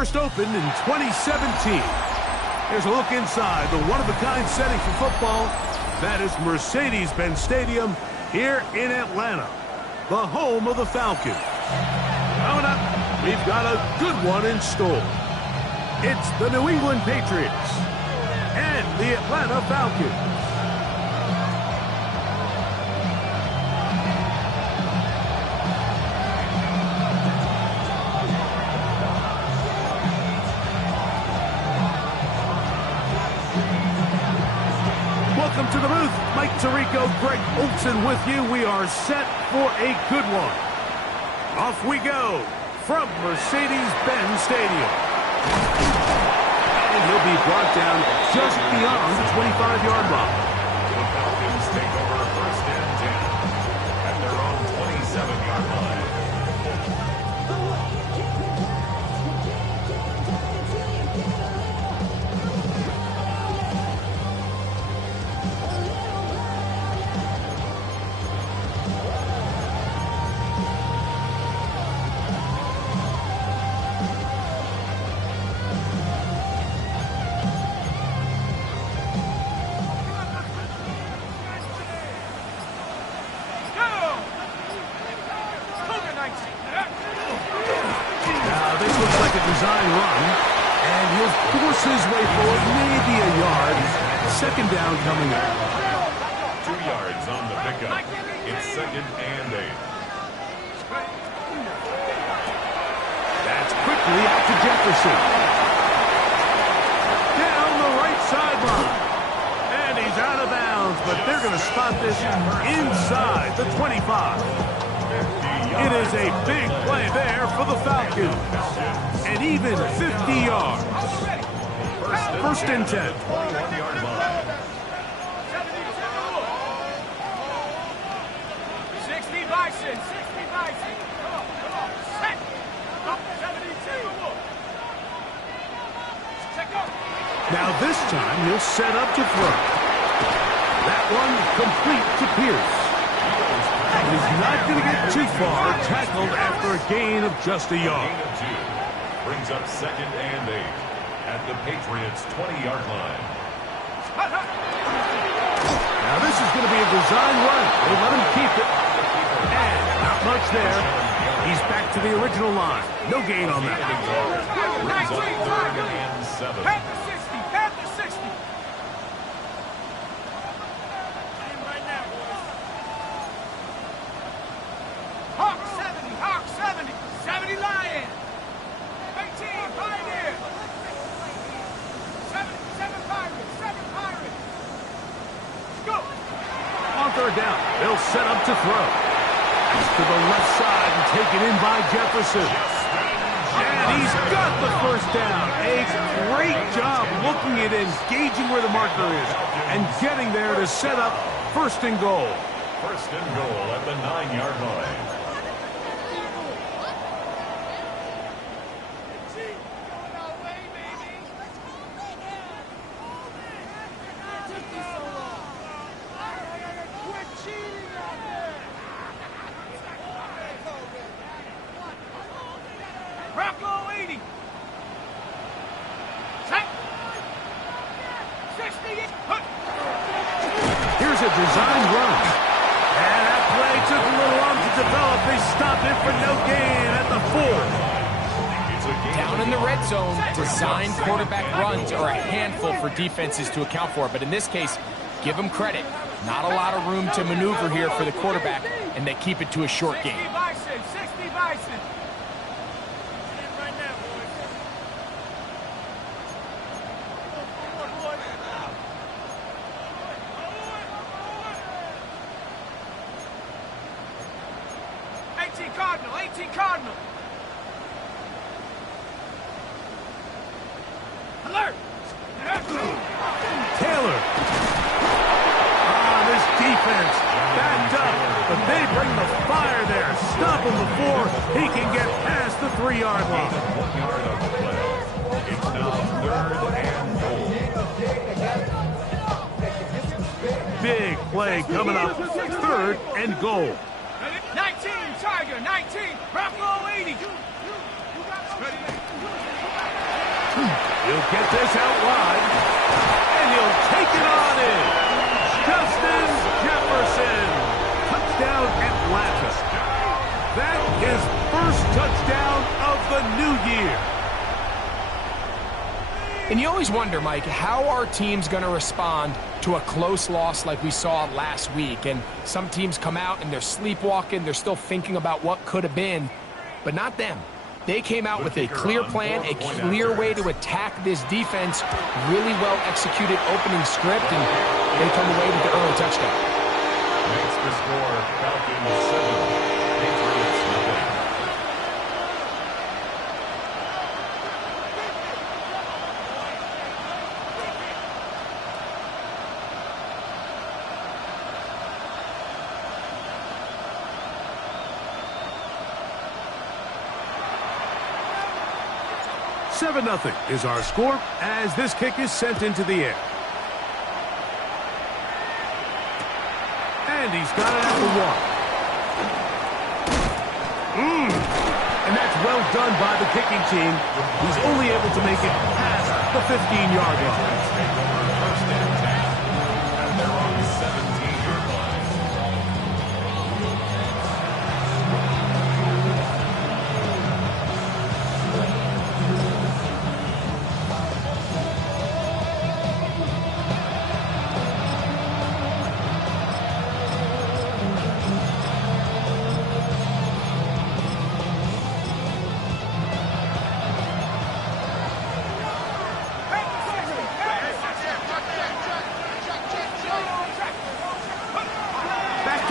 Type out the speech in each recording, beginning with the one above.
first opened in 2017. Here's a look inside the one-of-a-kind setting for football. That is Mercedes-Benz Stadium here in Atlanta, the home of the Falcons. Coming up, we've got a good one in store. It's the New England Patriots and the Atlanta Falcons. Welcome to the booth. Mike Tirico, Greg Olson with you. We are set for a good one. Off we go from Mercedes-Benz Stadium. And he'll be brought down just beyond the 25-yard line. The Falcons take over first and 10 at their own 27-yard line. Design run, and he'll force his way forward, maybe a yard. Second down coming up. 2 yards on the pickup. It's second and 8. That's quickly out to Jefferson. Down the right sideline. And he's out of bounds, but they're going to spot this inside the 25. It is a big play there for the Falcons. And even 50 yards. First and 10. 21-yard line. 60 Bison. 60 Bison. Come on. Set. 72. Now this time he'll set up to throw. That one complete to Pierce. He's not going to get too far, tackled after a gain of just a yard. Brings up second and 8 at the Patriots' 20-yard line. Now this is going to be a design run. They let him keep it. And not much there. He's back to the original line. No gain on that. Brings up third and 7. Panther 60. Panther 60. Hawk 70. Hawk 70. 70 Lion. 18 Pioneer. 7 Pirates. 7 Pirates. Go. On third down, they'll set up to throw. Pass to the left side and taken in by Jefferson. And he's got the first down. A great job looking at engaging where the marker is and getting there to set up first and goal. First and goal at the 9-yard line. Here's a design run. And that play took a little long to develop. They stopped it for no gain at the 4. Down in the red zone, designed quarterback runs are a handful for defenses to account for. But in this case, give them credit. Not a lot of room to maneuver here for the quarterback, and they keep it to a short game. 60 Bison. 60 Bison. Cardinal, 18 Cardinal. Alert! Taylor. This defense backed up, but they bring the fire there. Stop him before he can get past the 3-yard line. 1 yard on the play. It's now third and goal. Big play coming up. Third and goal. 19 Tiger, 19 Bravo 80. He'll get this out wide, and he'll take it on in. Justin Jefferson. Touchdown, Atlanta. That is first touchdown of the new year. And you always wonder, Mike, how are teams going to respond to a close loss like we saw last week? And some teams come out and they're sleepwalking. They're still thinking about what could have been, but not them. They came out with a clear plan, a clear way to attack this defense, really well executed opening script, and they come away with the early touchdown. Makes the score Falcons 7, Patriots 0. Seven 0 is our score as this kick is sent into the air. And he's got it at the 1. And that's well done by the kicking team. He's only able to make it past the 15-yard line. First and 10. And they're on the 17-yard line.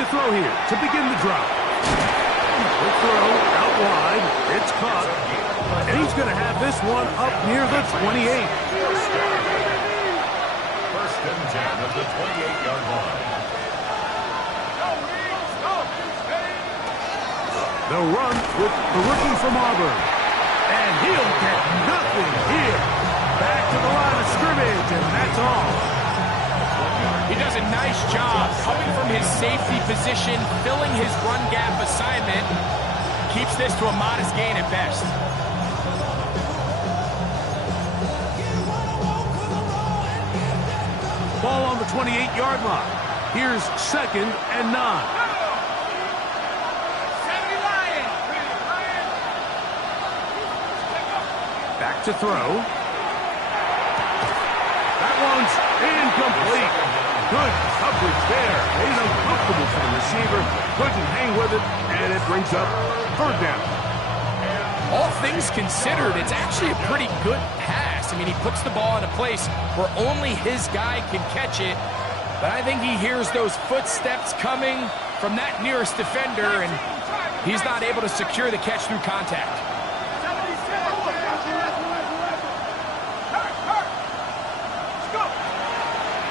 Throw here to begin the drive. The throw out wide. It's caught. And he's going to have this one up near the 28. First and 10 of the 28-yard line. The run with the rookie from Auburn. And he'll get nothing here. Back to the line of scrimmage, and that's all. He does a nice job coming from his safety position, filling his run gap assignment. Keeps this to a modest gain at best. Ball on the 28-yard line. Here's 2nd and 9. Back to throw. That one's incomplete. Good coverage there. Made it uncomfortable for the receiver. Couldn't hang with it, and it brings up 3rd down. All things considered, it's actually a pretty good pass. I mean, he puts the ball in a place where only his guy can catch it. But I think he hears those footsteps coming from that nearest defender, and he's not able to secure the catch through contact.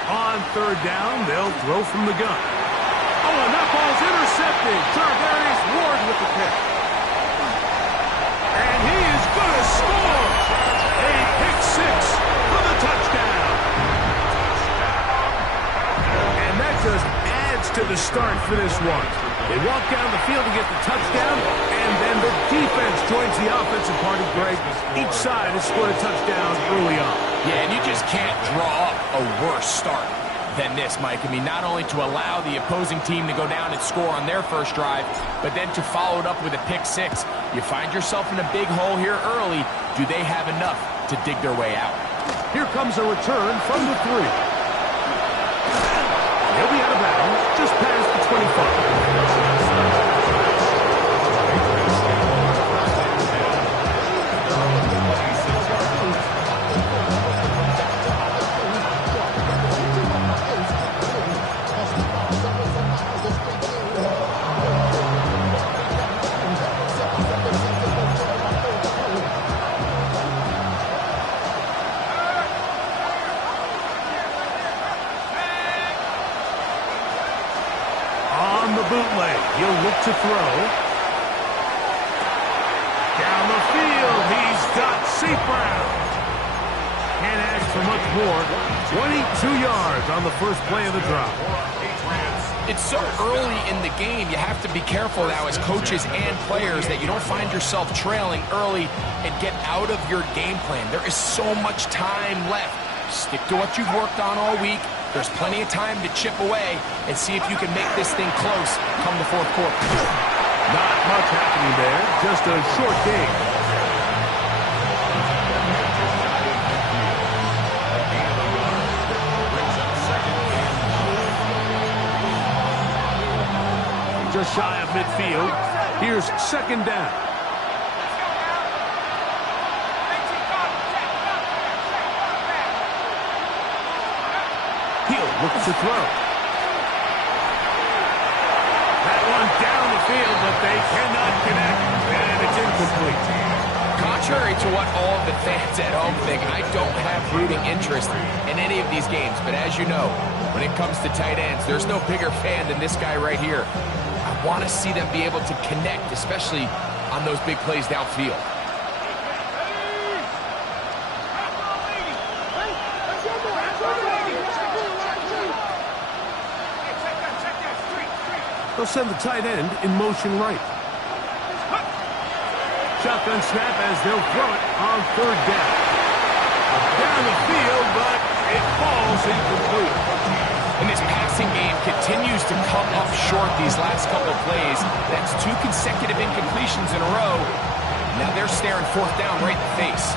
On 3rd down, they'll throw from the gun. Oh, and that ball's intercepted. Charvarius Ward with the pick. And he is going to score. A pick 6 for the touchdown. And that just adds to the start for this one. They walk down the field to get the touchdown, and then the defense joins the offensive party, Greg. Each side has scored a touchdown early on. Yeah, and you just can't draw up a worse start than this, Mike. I mean, not only to allow the opposing team to go down and score on their first drive, but then to follow it up with a pick 6. You find yourself in a big hole here early. Do they have enough to dig their way out? Here comes a return from the 3. He'll be out of bounds just past the 25. Bootleg. He'll look to throw. Down the field, he's got St. Brown. Can't ask for much more. 22 yards on the first play of the drive. It's so early in the game, you have to be careful now as coaches and players that you don't find yourself trailing early and get out of your game plan. There is so much time left. Stick to what you've worked on all week. There's plenty of time to chip away and see if you can make this thing close come the fourth quarter. Not much happening there, just a short game. Just shy of midfield. Here's second down. Hill looks to throw. That one down the field, but they cannot connect, and it's incomplete. Contrary to what all the fans at home think, I don't have rooting interest in any of these games. But as you know, when it comes to tight ends, there's no bigger fan than this guy right here. I want to see them be able to connect, especially on those big plays downfield. They'll send the tight end in motion right. Shotgun snap as they'll throw it on third down. Down the field, but it falls incomplete. And this passing game continues to come up short these last couple plays. That's 2 consecutive incompletions in a row. Now they're staring fourth down right in the face.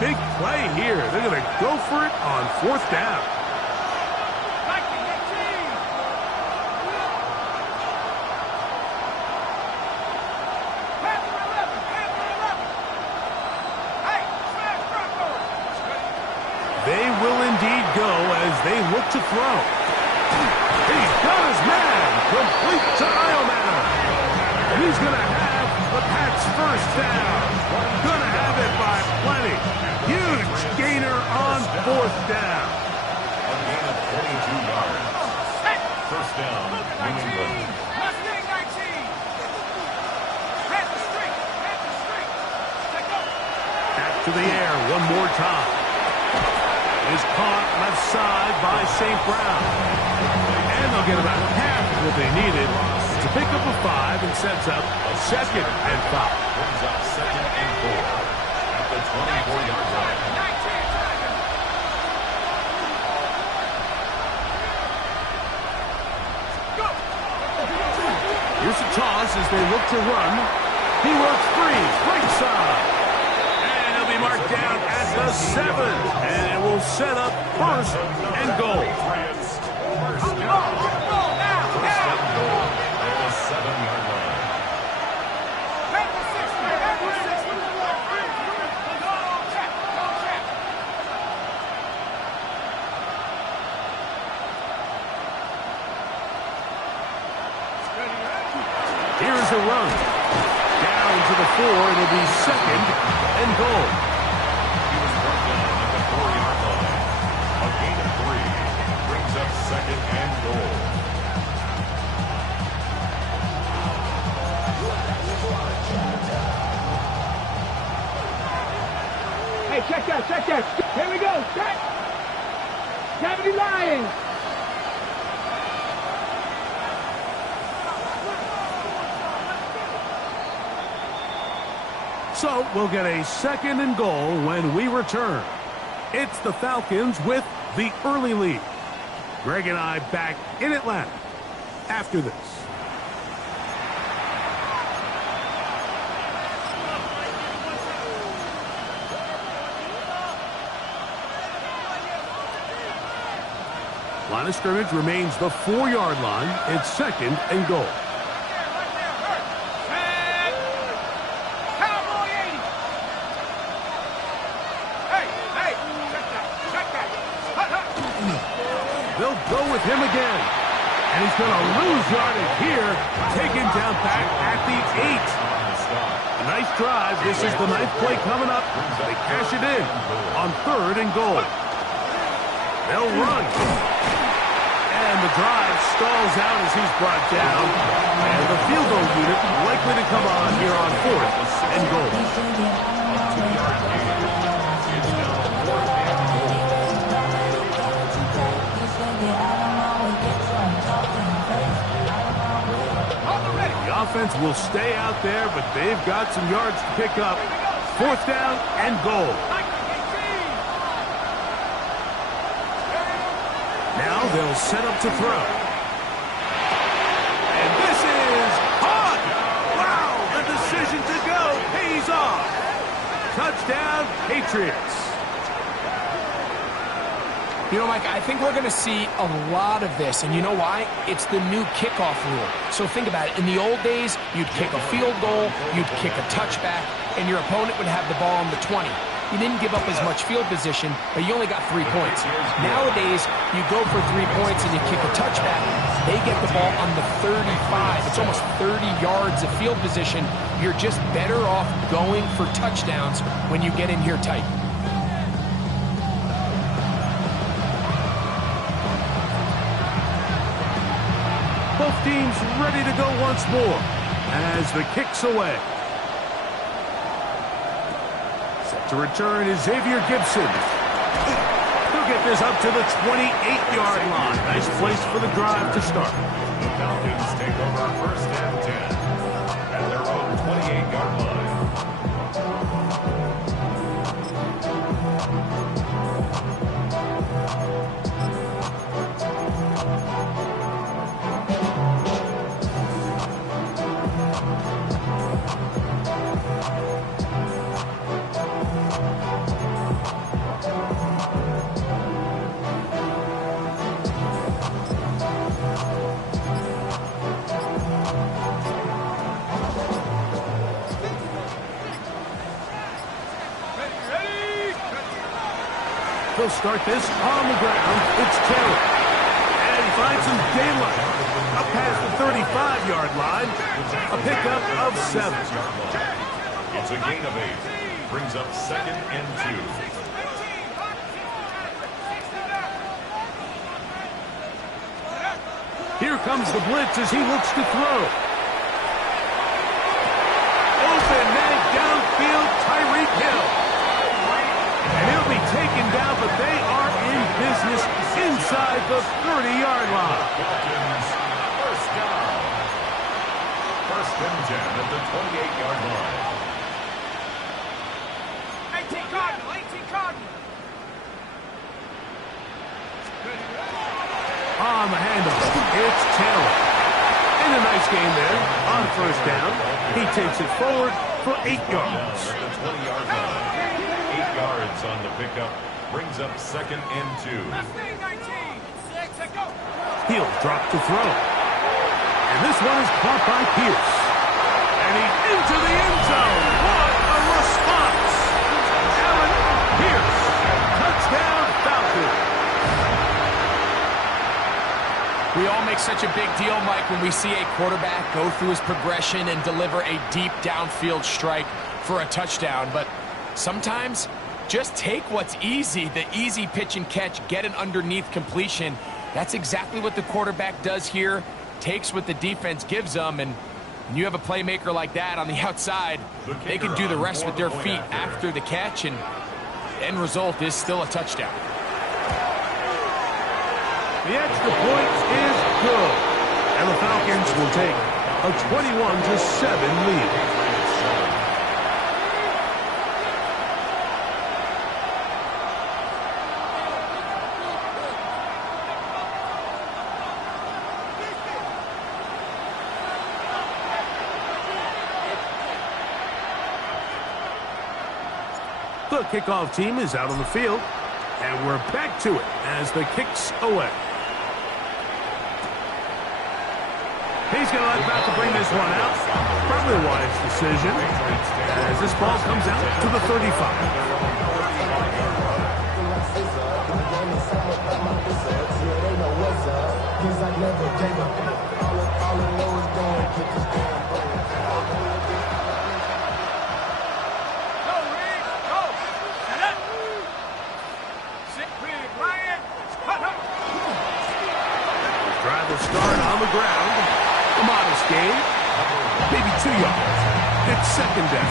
Big play here. They're going to go for it on fourth down. They will indeed go as they look to throw. He's got his man. Complete to Iomanner. And he's going to have the Pats first down. Going to have it by plenty. Huge gainer on fourth down. A gain of 22 yards. First down, New England. Mustang 19. Head the street. Head the street. Back to the air one more time. Is caught left side by St. Brown. And they'll get about half of what they needed to pick up a 5 and sets up a 2nd and 5. Brings up 2nd and 4 at the 24-yard line. Here's a toss as they look to run. He works free, right side. And he'll be marked down at the 7. And it will set up first and goal. First down and goal at the 7-yard line. Here's a run. Down to the 4. It'll be 2nd and goal. He was brought down at the 4-yard line. A gain of 3 brings up 2nd and goal. Hey, check that, check that. Here we go, check. Cavity Lions. So we'll get a 2nd and goal when we return. It's the Falcons with the early lead. Greg and I back in Atlanta after this. Line of scrimmage remains the 4-yard line. It's 2nd and goal. They'll go with him again. And he's going to lose yardage here. Taken down back at the 8. A nice drive. This is the 9th play coming up. They cash it in on 3rd and goal. They'll run. And the drive stalls out as he's brought down. And the field goal unit likely to come on here on 4th and goal. The offense will stay out there, but they've got some yards to pick up. 4th down and goal. Now they'll set up to throw. And this is caught! Wow, the decision to go pays off. Touchdown, Patriots. You know, Mike, I think we're going to see a lot of this, and you know why? It's the new kickoff rule. So think about it. In the old days, you'd kick a field goal, you'd kick a touchback, and your opponent would have the ball on the 20. You didn't give up as much field position, but you only got 3 points. Nowadays, you go for 3 points and you kick a touchback. They get the ball on the 35. It's almost 30 yards of field position. You're just better off going for touchdowns when you get in here tight. Both teams ready to go once more as the kick's away. Set to return is Xavier Gibson. He'll get this up to the 28-yard line. Nice place for the drive to start. The Falcons take over 1st and 10 at their own 28-yard line. They'll start this on the ground. It's Taylor. And he finds some daylight. Up past the 35-yard line. A pickup of 7. It's a gain of 8. Brings up 2nd and 2. Here comes the blitz as he looks to throw. Open man downfield, Tyreek Hill. And he'll be taken down, but they are in business inside the 30-yard line. First down. 1st and 10 at the 28-yard line. 18 Cardinal, 18 Cardinal. On the handoff, it's Taylor. And a nice game there on 1st down. He takes it forward for 8 yards. At the 20-yard line. 8 yards on the pickup. Brings up 2nd and 2. He'll drop to throw. And this one is caught by Pierce. And he's into the end zone. What a response. Allen Pierce. Touchdown, Falcons. We all make such a big deal, Mike, when we see a quarterback go through his progression and deliver a deep downfield strike for a touchdown. But sometimes, just take what's easy, the easy pitch and catch, get an underneath completion. That's exactly what the quarterback does here, takes what the defense gives them, and when you have a playmaker like that on the outside, they can do the rest with their feet after the catch, and the end result is still a touchdown. The extra point is good. And the Falcons will take a 21-7 lead. The kickoff team is out on the field, and we're back to it as the kick's away. He's going to about to bring this one out. Probably a wise decision as this ball comes out to the 35. start on the ground. A modest gain. Maybe 2 yards. It's second down.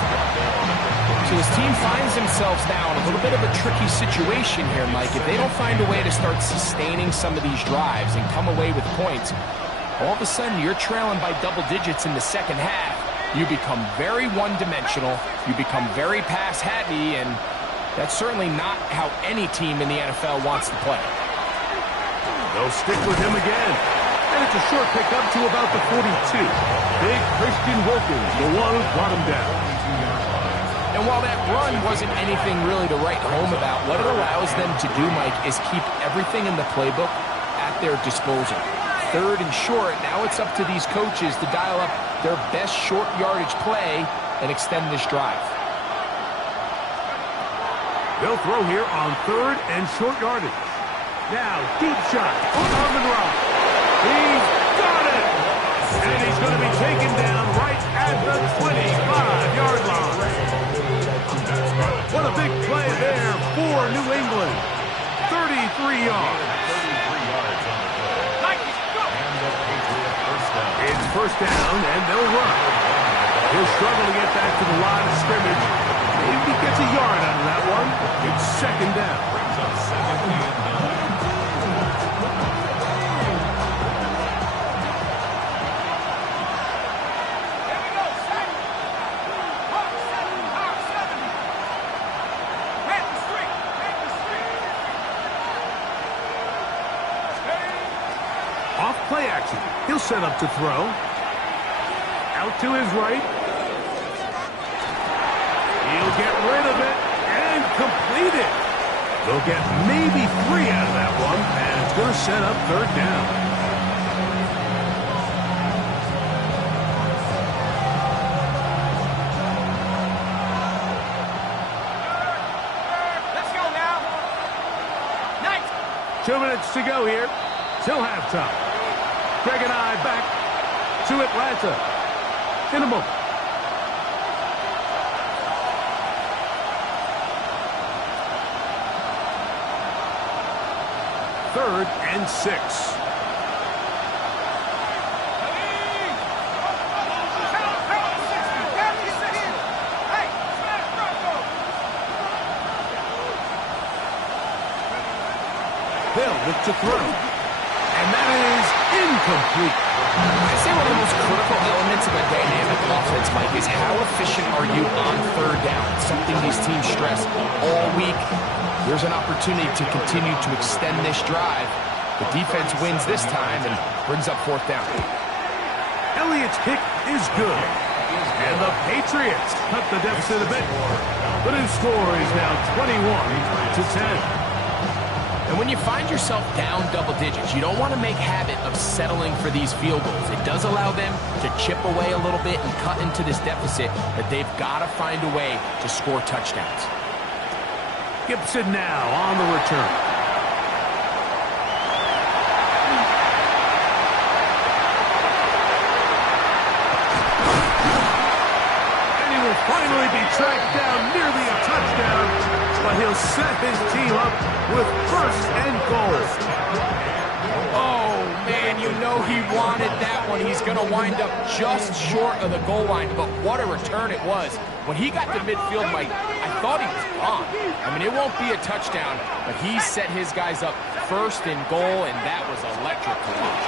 So this team finds themselves now in a little bit of a tricky situation here, Mike. If they don't find a way to start sustaining some of these drives and come away with points, all of a sudden you're trailing by double digits in the second half. You become very one-dimensional. You become very pass-heavy, and that's certainly not how any team in the NFL wants to play. They'll stick with him again. And it's a short pickup to about the 42. Big Christian Wilkins, the one who brought him down. And while that run wasn't anything really to write home about, what it allows them to do, Mike, is keep everything in the playbook at their disposal. Third and short, now it's up to these coaches to dial up their best short yardage play and extend this drive. They'll throw here on third and short yardage. Now, deep shot on Monroe. He's got it! And he's going to be taken down right at the 25-yard line. What a big play there for New England. 33 yards. It's first down, and they'll run. He'll struggle to get back to the line of scrimmage. Maybe he gets a yard out of that one. It's second down. Off play action. He'll set up to throw. Out to his right. He'll get rid of it and complete it. They'll get maybe 3 out of that one, and it's going to set up third down. Let's go now. Nice. 2 minutes to go here till halftime. Greg and I back to Atlanta in a moment. Third and 6. They'll look to throw. And that is incomplete. I say one of the most critical elements of a dynamic offense, Mike, is how efficient are you on third down? It's something these teams stress all week. There's an opportunity to continue to extend this drive. The defense wins this time and brings up fourth down. Elliott's kick is good. And the Patriots cut the deficit a bit. The new score is now 21-10. And when you find yourself down double digits, you don't want to make habit of settling for these field goals. It does allow them to chip away a little bit and cut into this deficit, but they've got to find a way to score touchdowns. Gibson now on the return. And he will finally be tracked down, nearly a touchdown. But he'll set his team up with first and goal. Oh, man, you know he wanted that one. He's going to wind up just short of the goal line, but what a return it was. When he got to midfield, Mike, I thought he was gone. I mean, it won't be a touchdown, but he set his guys up first and goal, and that was electric to watch.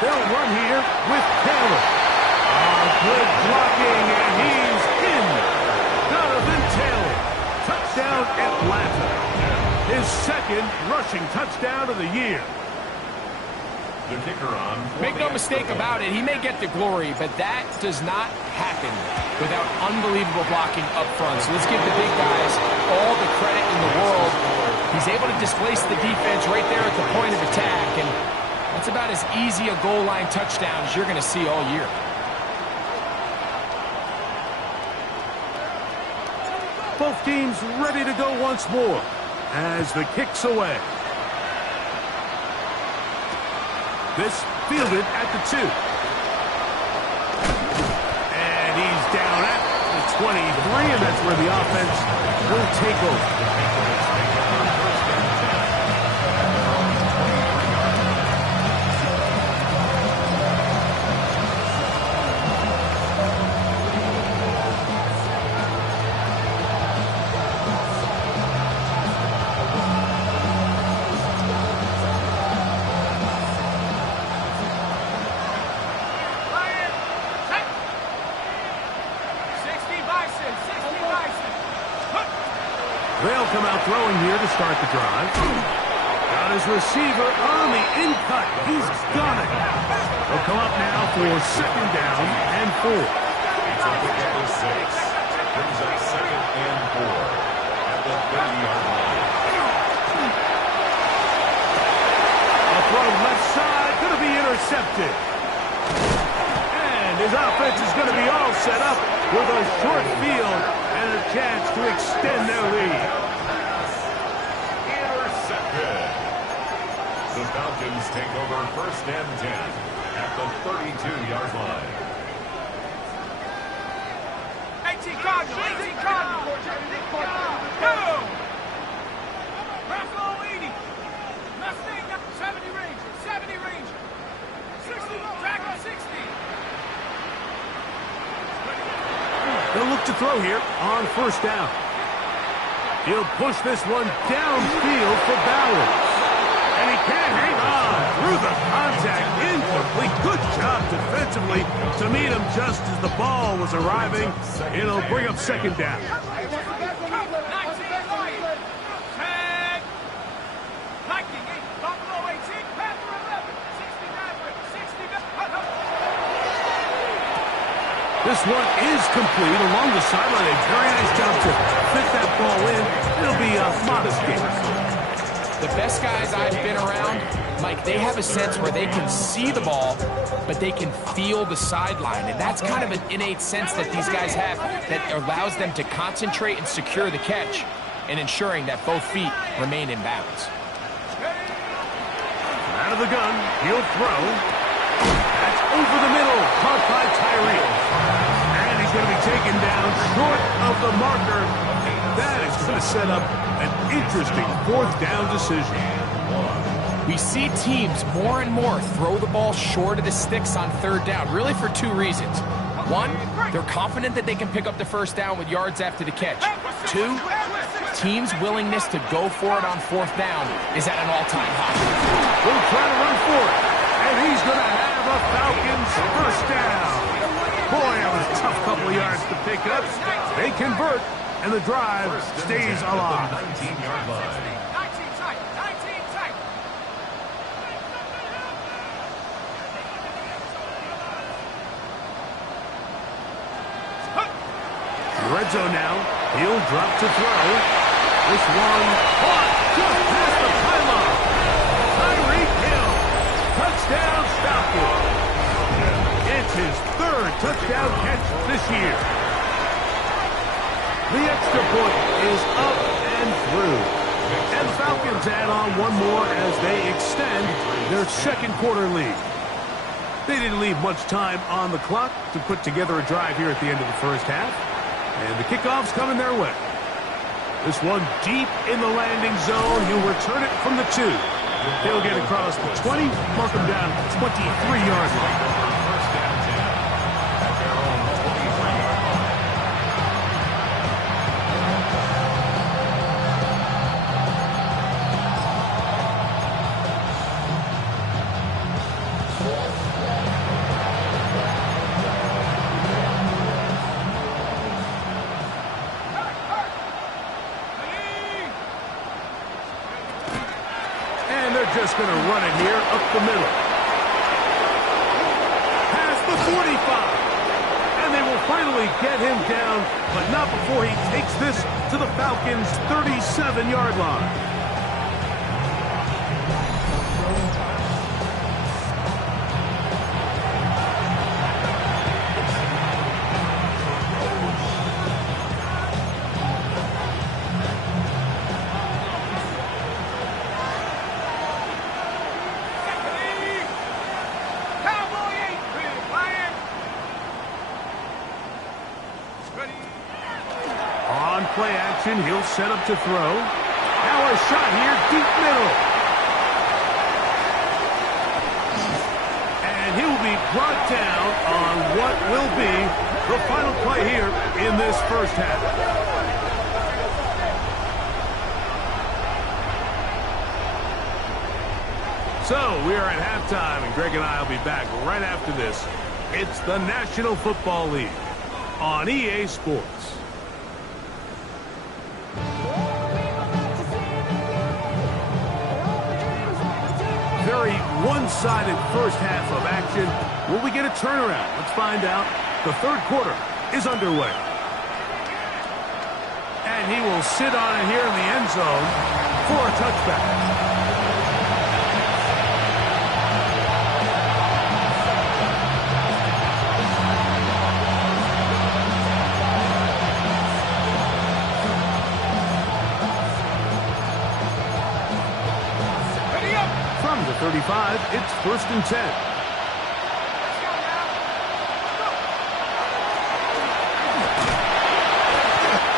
They'll run here with Taylor. Good blocking, and he's in. Donovan Taylor. Touchdown Atlanta. His second rushing touchdown of the year. The kicker on. Make no mistake about it, he may get the glory, but that does not happen without unbelievable blocking up front. So let's give the big guys all the credit in the world. He's able to displace the defense right there at the point of attack, and that's about as easy a goal line touchdown as you're going to see all year. Both teams ready to go once more as the kick's away. This fielded at the 2. And he's down at the 23, and that's where the offense will take over. throwing here to start the drive. Got his receiver on the in-cut. He's got it. He'll come up now for second down and 4. It's a pick up of 6. Brings up second and 4 at the 30-yard line. A throw left side, going to be intercepted. And his offense is going to be all set up with a short field and a chance to extend their lead. Intercepted. The Falcons take over first and 10 at the 32-yard line. 18 Cardinal, 18 Cardinal. Go! Bravo 80. Mustang 70 Ranger, 70 Ranger. 60, Dragon 60. They'll look to throw here on first down. He'll push this one downfield for Bowers. And he can't hang on through the contact. Incomplete. Good job defensively to meet him just as the ball was arriving. It'll bring up second down. 19 Lion. Tag. Viking 8, Buffalo 18, Panther 11, 69, 60. This one is complete along the sideline. A very nice job to fit that ball in. It'll be a modest gain. The best guys I've been around, Mike, they have a sense where they can see the ball, but they can feel the sideline. And that's kind of an innate sense that these guys have that allows them to concentrate and secure the catch and ensuring that both feet remain in bounds. Out of the gun, he'll throw. That's over the middle, caught by Tyree. And he's going to be taken down short of the marker. That is going to set up an interesting fourth down decision. We see teams more and more throw the ball short of the sticks on third down, really for two reasons. One, they're confident that they can pick up the first down with yards after the catch. Two, teams' willingness to go for it on fourth down is at an all-time high. We'll try to run for it, and he's going to have a Falcons first down. Boy, that was a tough couple of yards to pick up. They convert, and the drive stays alive. 19-yard line. 19 tight, 19 tight. Red zone now. He'll drop to throw. This one caught just past the pylon. Tyreek Hill. Touchdown Falcons. It's his third touchdown catch this year. The extra point is up and through. And the Falcons add on one more as they extend their second quarter lead. They didn't leave much time on the clock to put together a drive here at the end of the first half. And the kickoff's coming their way. This one deep in the landing zone. He'll return it from the 2. He'll get across the 20, mark him down at the 23-yard line. First down 10 at their own 23-yard line. Just going to run it here up the middle. Past the 45. And they will finally get him down, but not before he takes this to the Falcons' 37-yard line. Play action, he'll set up to throw. Now a shot here, deep middle. And he will be brought down on what will be the final play here in this first half. So we are at halftime, and Greg and I will be back right after this. It's the National Football League on EA Sports. very one-sided first half of action. Will we get a turnaround? Let's find out. The third quarter is underway. And he will sit on it here in the end zone for a touchback. From the 35, it's 1st and 10.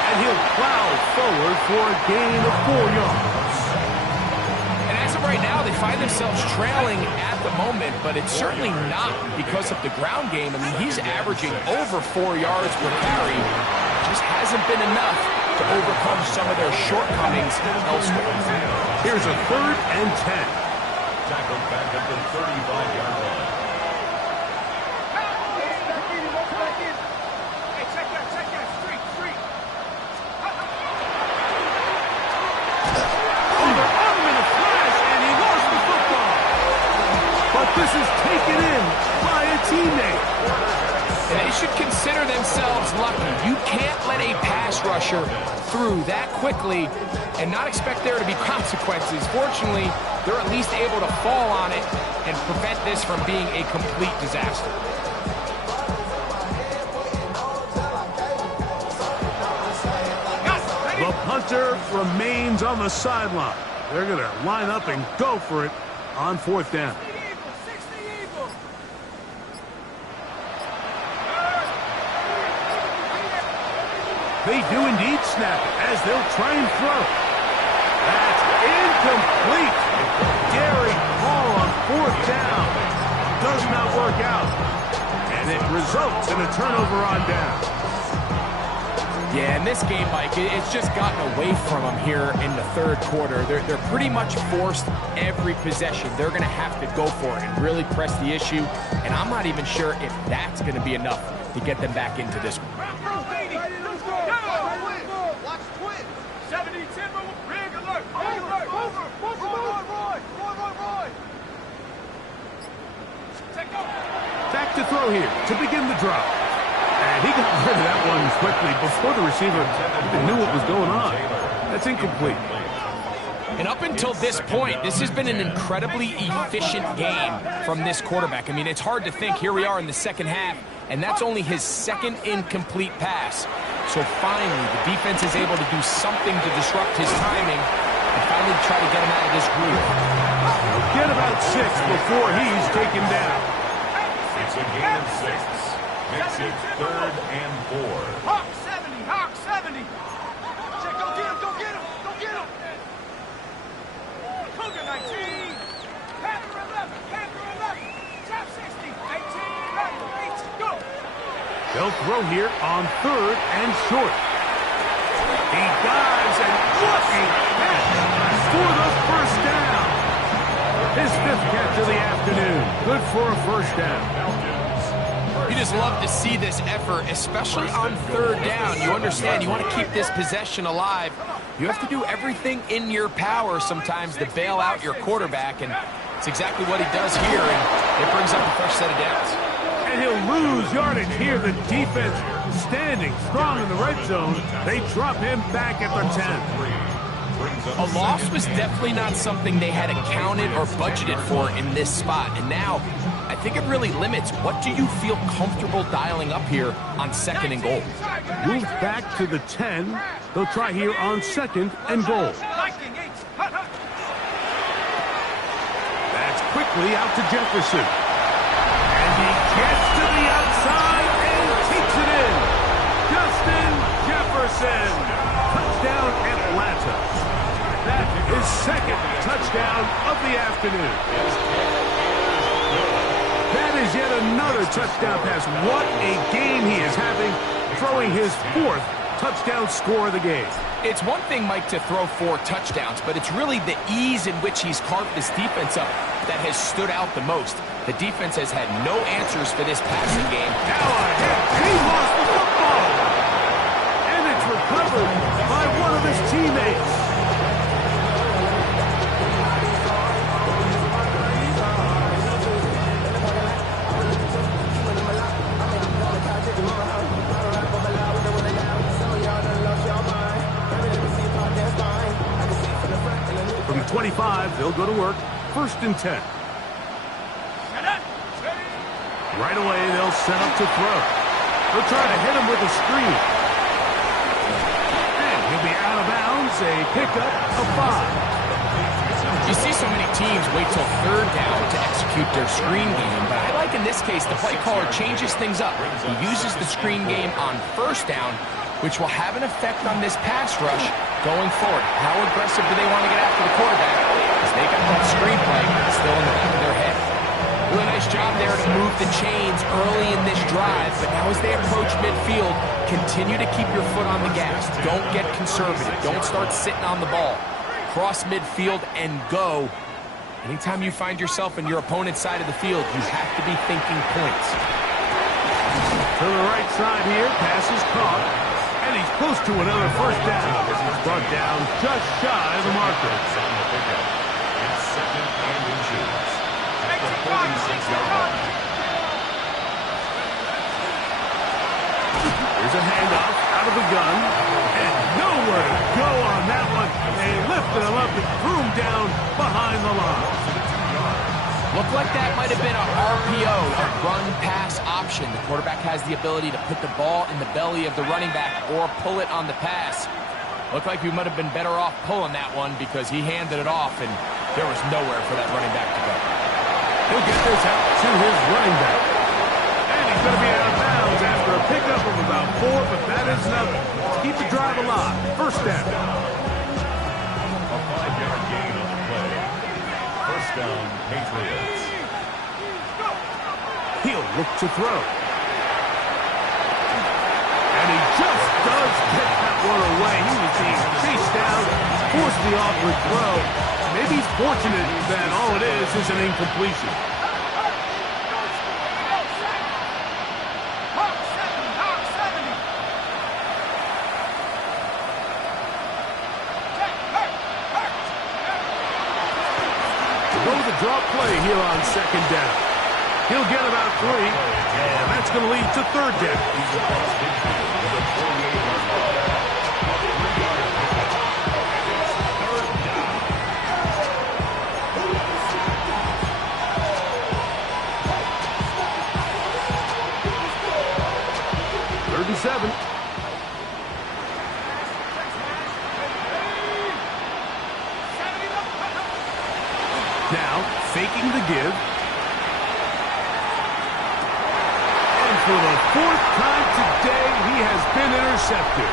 And he'll plow forward for a gain of 4 yards. And as of right now, they find themselves trailing at the moment, but it's certainly not because of the ground game. I mean, he's averaging over 4 yards per carry. Just hasn't been enough to overcome some of their shortcomings elsewhere. Here's a 3rd and 10. Tackled back at the 35-yard line. Hey, check that, street. Over him in a flash, and he lost the football. But this is taken in by a teammate. And they should consider themselves lucky. You can't let a pass rusher through that quickly and not expect there to be consequences. Fortunately, they're at least able to fall on it and prevent this from being a complete disaster. The punter remains on the sideline. They're going to line up and go for it on 4th down. They do indeed snap it as they'll try and throw. That's incomplete. Gary Hall on 4th down. Does not work out. And it results in a turnover on down. Yeah, in this game, Mike, it's just gotten away from them here in the 3rd quarter. They're pretty much forced every possession. They're going to have to go for it and really press the issue. And I'm not even sure if that's going to be enough to get them back into this one. 70-10, rig alert. Back to throw here to begin the drive. And he got rid of that one quickly before the receiver even knew what was going on. That's incomplete. And up until this point, this has been an incredibly efficient game from this quarterback. I mean, it's hard to think. Here we are in the second half, and that's only his 2nd incomplete pass. So finally, the defense is able to do something to disrupt his timing and finally try to get him out of this groove. He'll get about 6 before he's taken down. It's a gain of 6. Makes it 3rd and 4. Hawk 70. Check, go get him. Cougar 19. Panther 11. Top 60. 18, go. They'll throw here on 3rd and short. He dives, and what a catch for the 1st down. His 5th catch of the afternoon. Good for a 1st down. You just love to see this effort, especially on 3rd down. You understand, you want to keep this possession alive. You have to do everything in your power sometimes to bail out your quarterback, and it's exactly what he does here, and it brings up the first set of downs. And he'll lose yardage here. The defense standing strong in the red zone. They drop him back at the 10. A loss was definitely not something they had accounted or budgeted for in this spot, and now I think it really limits what do you feel comfortable dialing up here on 2nd and goal. Moved back to the 10. They'll try here on 2nd and goal. That's quickly out to Jefferson. And he gets to the outside and takes it in. Justin Jefferson. Touchdown Atlanta. That is 2nd touchdown of the afternoon. That is yet another touchdown pass. What a game he is having, throwing his 4th touchdown score of the game. It's one thing, Mike, to throw 4 touchdowns, but it's really the ease in which he's carved this defense up that has stood out the most. The defense has had no answers for this passing game. Now ahead, he lost the football. And it's recovered by one of his teammates. From the 25, they'll go to work. 1st and 10. Right away, they'll set up to throw. They'll try to hit him with a screen. And he'll be out of bounds. A pickup of 5. You see so many teams wait till 3rd down to execute their screen game, but I like in this case the play caller changes things up. He uses the screen game on 1st down, which will have an effect on this pass rush going forward. How aggressive do they want to get after the quarterback? Because they got that screen play still in the back of their head. Really nice job there to move the chains early in this drive, but now as they approach midfield, continue to keep your foot on the gas. Don't get conservative. Don't start sitting on the ball. Cross midfield and go. Anytime you find yourself in your opponent's side of the field, you have to be thinking points. To the right side here, pass is caught, and he's close to another 1st down. This is brought down just shy of the marker. It's 2nd and inches. At the 46-yard line. Here's a handoff out of the gun, and nowhere to go on that one. They lifted him up and threw him down behind the line. Looked like that might have been a RPO, a run-pass option. The quarterback has the ability to put the ball in the belly of the running back or pull it on the pass. Looked like we might have been better off pulling that one because he handed it off, and there was nowhere for that running back to go. He'll get this out to his running back. And he's going to be out of bounds after a pickup of about 4, but that is nothing. Keep the drive alive. 1st down. A 5-yard gain on the play. 1st down, Patriots. He'll look to throw. And he just does get that one away. He was being chased down, forced the awkward throw. Maybe he's fortunate that all it is an incompletion. Drop play here on 2nd down. He'll get about 3, and that's going to lead to 3rd down. Third and 7. Now, faking the give. And for the 4th time today, he has been intercepted.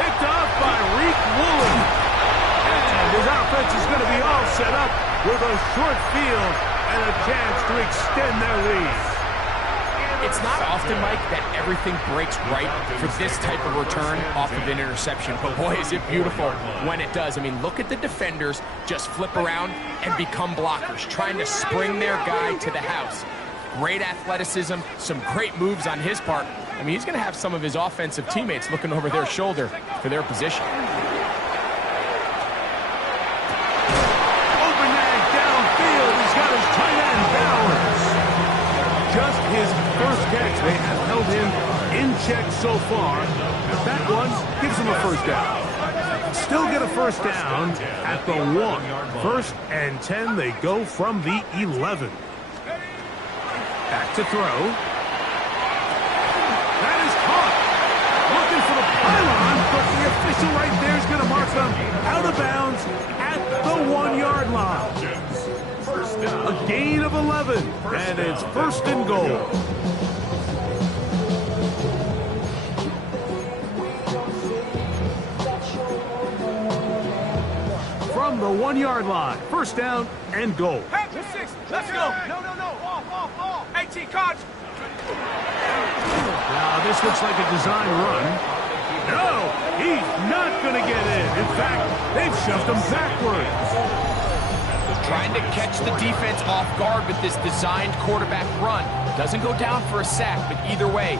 Picked off by Reek Woolen. And his offense is going to be all set up with a short field and a chance to extend their lead. It's not often, Mike, that everything breaks right for this type of return off of an interception. But boy, is it beautiful when it does. I mean, look at the defenders just flip around and become blockers, trying to spring their guy to the house. Great athleticism, some great moves on his part. I mean, he's going to have some of his offensive teammates looking over their shoulder for their position. Open mag downfield. He's got his tight end Bowers. Just his first catch. They have held him in check so far. That one gives him a 1st down. Still get a 1st down at the 1. 1st and 10. They go from the 11. Back to throw. That is caught. Looking for the pylon, but the official right there is going to mark them out of bounds at the 1-yard line. A gain of 11, and it's 1st and goal. From the 1-yard line, 1st down and goal. Let's go. No. Off. 18 cards. Now, this looks like a design run. No, he's not going to get in. In fact, they've shoved him backwards. Trying to catch the defense off guard with this designed quarterback run. Doesn't go down for a sack, but either way,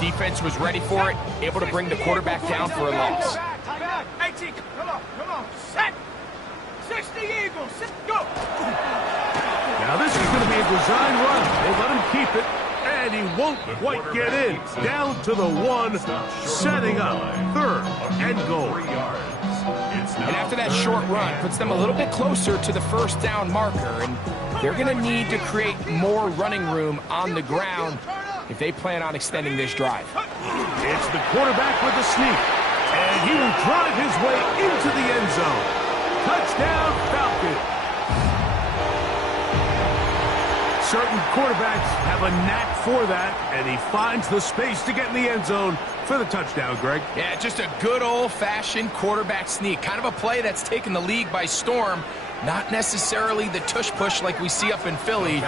defense was ready for it, able to bring the quarterback down for a loss. 18, come on, set. 60 Eagles, go. Now this is going to be a design run. They let him keep it, and he won't quite get in. Down to the 1, setting up 3rd and goal. And after that short run, puts them a little bit closer to the first down marker, and they're going to need to create more running room on the ground if they plan on extending this drive. It's the quarterback with the sneak, and he will drive his way into the end zone. Touchdown, Falcons. Certain quarterbacks have a knack for that, and he finds the space to get in the end zone for the touchdown, Greg. Yeah, just a good old-fashioned quarterback sneak. Kind of a play that's taken the league by storm. Not necessarily the tush-push like we see up in Philly,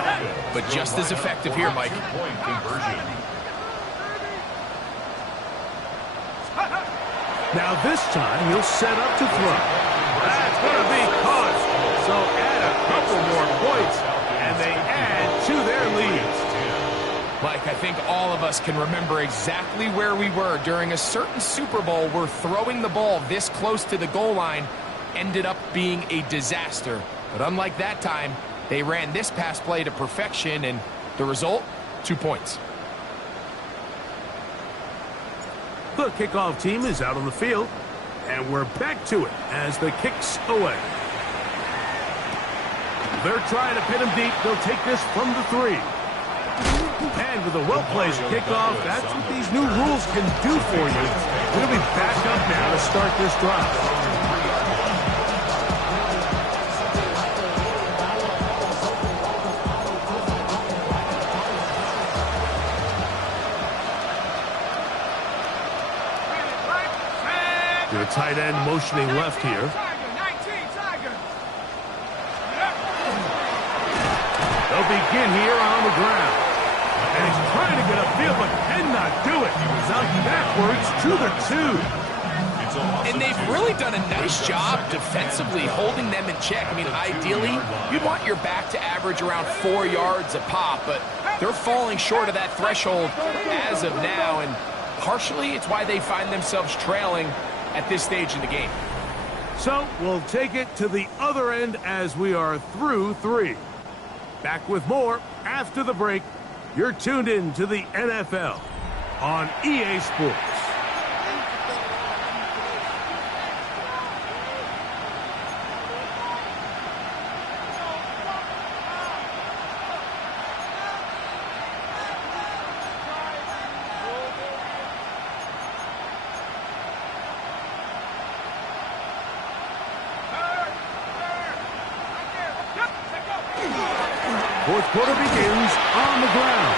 but just as effective here, Mike. Point conversion. Now this time, he'll set up to throw. That's going to be caught. So add a couple more points, and they add to their lead. Mike, I think all of us can remember exactly where we were during a certain Super Bowl where throwing the ball this close to the goal line ended up being a disaster. But unlike that time, they ran this pass play to perfection, and the result, 2 points. The kickoff team is out on the field, and we're back to it as the kick's away. They're trying to pin him deep. They'll take this from the 3. And with a well-placed kickoff, that's what these new rules can do for you. We're going to be back up now to start this drive. The tight end motioning left here. They'll begin here on the ground. And he's trying to get upfield, but cannot do it. He's out backwards to the 2. And they've really done a nice job defensively holding them in check. I mean, ideally, you'd want your back to average around 4 yards a pop, but they're falling short of that threshold as of now, and partially it's why they find themselves trailing at this stage in the game. So we'll take it to the other end as we are through 3. Back with more after the break. You're tuned in to the NFL on EA Sports. Fourth quarter begins on the ground.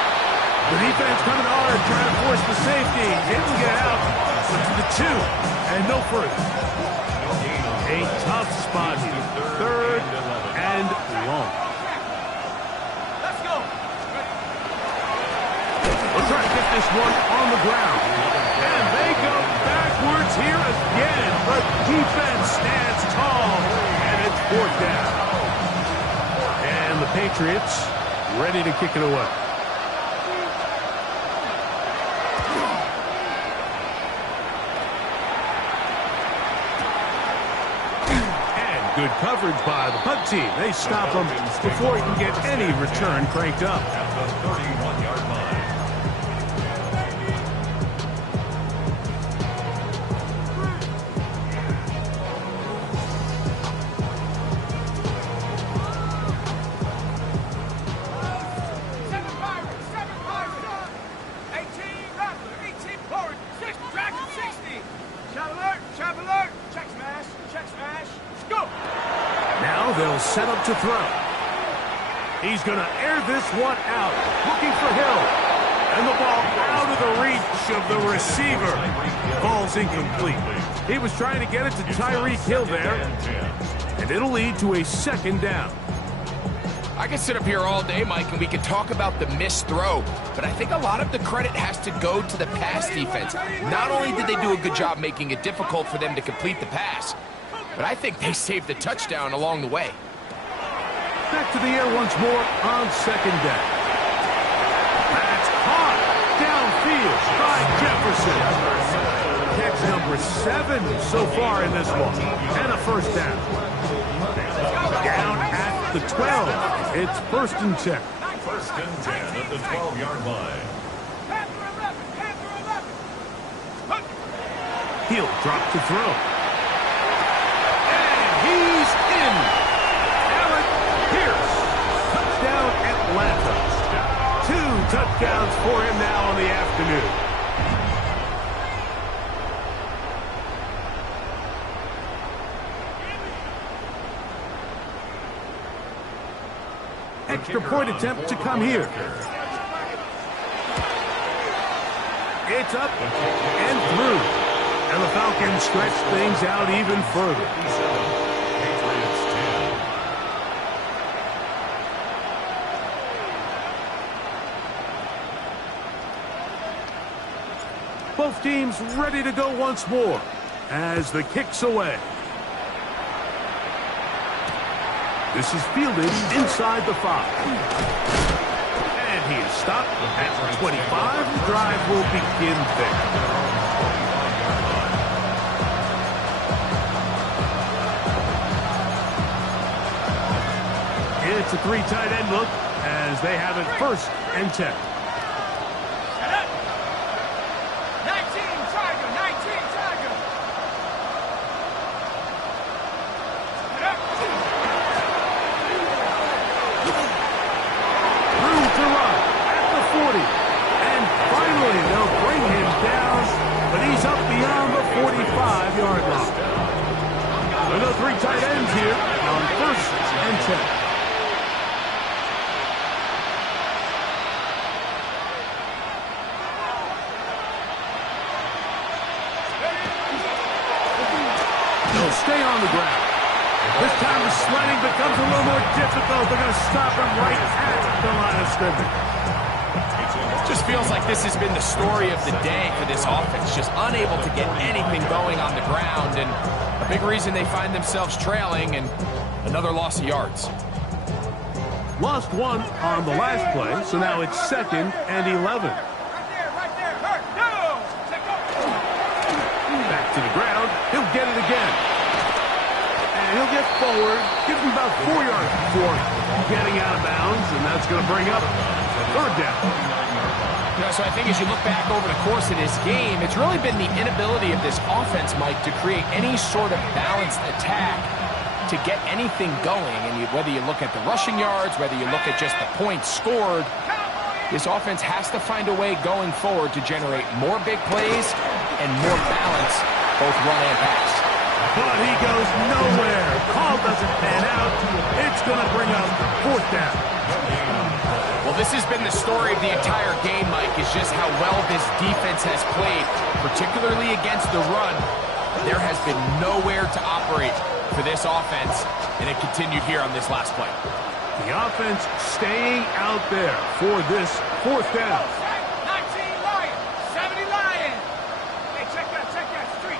The defense coming hard, trying to force the safety. Able to get out to the 2 and no further. A tough spot here. 3rd and long. Let's go. We'll try to get this one on the ground. And they go backwards here again. The defense stands tall, and it's 4th down. And the Patriots ready to kick it away. And good coverage by the punt team. They stop him before he can get any return cranked up. At the 31-yard line. They'll set up to throw. He's going to air this one out, looking for Hill. And the ball out of the reach of the receiver. Ball's incomplete. He was trying to get it to Tyreek Hill there. And it'll lead to a 2nd down. I could sit up here all day, Mike, and we could talk about the missed throw, but I think a lot of the credit has to go to the pass defense. Not only did they do a good job making it difficult for them to complete the pass, but I think they saved the touchdown along the way. Back to the air once more on 2nd down. That's caught downfield by Jefferson. Catch number 7 so far in this one. And a 1st down. Down at the 12. It's 1st and 10. 1st and 10 at the 12-yard line. He'll drop to throw. extra point attempt to come here. It's up and through. And the Falcons stretch things out even further. Patriots 10. Both teams ready to go once more as the kick's away. This is fielded inside the 5. And he is stopped at 25. The drive will begin there. It's a 3 tight end look as they have it 1st and 10. 19 Tiger, 19 Tiger. Through to run at the 40. And finally, they'll bring him down, but he's up beyond the 45-yard line. There are 3 tight ends here on 1st and 10. They'll stay on the ground. This time the sledding becomes a little more difficult. They're going to stop him right at the line of scrimmage. Just feels like this has been the story of the day for this offense. Just unable to get anything going on the ground, and a big reason they find themselves trailing and another loss of yards. Lost 1 on the last play, so now it's 2nd and 11. Right there, hurt, no! Take over. Back to the ground. He'll get it again. And he'll get forward. Gives him about 4 yards before getting out of bounds, and that's going to bring up 3rd down. You know, so I think as you look back over the course of this game, it's really been the inability of this offense, Mike, to create any sort of balanced attack to get anything going. And whether you look at the rushing yards, whether you look at just the points scored, this offense has to find a way going forward to generate more big plays and more balance, both run and pass. But he goes nowhere. Call doesn't pan out. It's going to bring up 4th down. Well, this has been the story of the entire game, Mike, is just how well this defense has played, particularly against the run. There has been nowhere to operate for this offense, and it continued here on this last play. The offense staying out there for this 4th down. 19 Lion, 70 Lion. Hey, check that, street.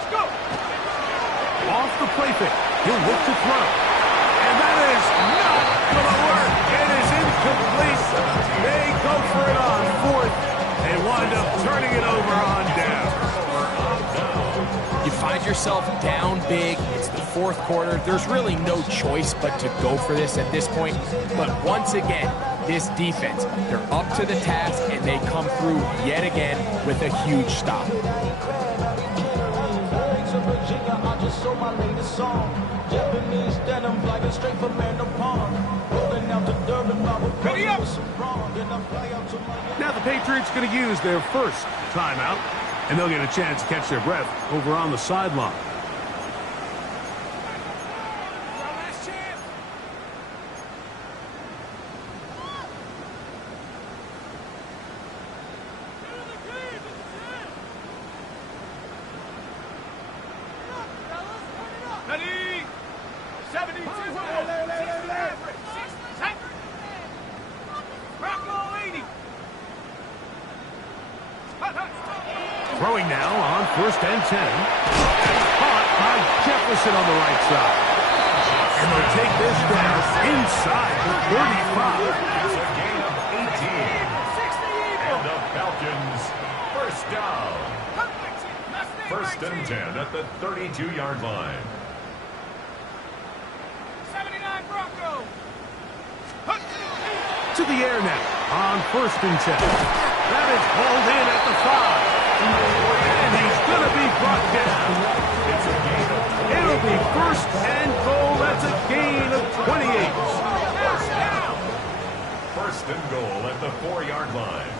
Let's go. Off the play fake. He'll look to throw. And that is not going to work. It is incomplete. They go for it on 4th. They wind up turning it over on down. You find yourself down big. It's the 4th quarter. There's really no choice but to go for this at this point. But once again, this defense, they're up to the task, and they come through yet again with a huge stop. Virginia, I just sold my latest song. Japanese denim flying straight from Random Pond. Rolling out to Durban, Ready up. Now the Patriots going to use their 1st timeout, and they'll get a chance to catch their breath over on the sideline. Last chance. Ready? 72. Bronco 80. Throwing now on 1st and 10. Caught by Jefferson on the right side. And they'll take this down inside the 35. It's a gain of 18. And the Falcons, 1st down. 1st and 10 at the 32-yard line. 79 Bronco. To the air now on 1st and 10. That is hauled in at the 5. And he's going to be brought down. It's a gain of 20. It'll be 1st and goal. That's a gain of 28. 1st and goal at the 4-yard line.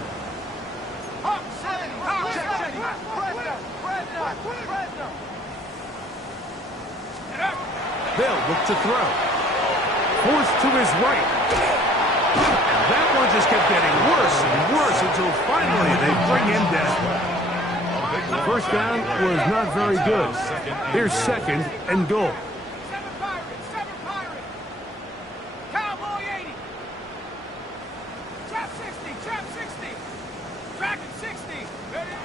They'll look to throw. forced to his right. And that one just kept getting worse and worse until finally they bring him down. The first down was not very good. Here's second and goal. 7 Pirates, 7 Pirates. Cowboy 80. Trap 60, trap 60. Dragon 60. Ready?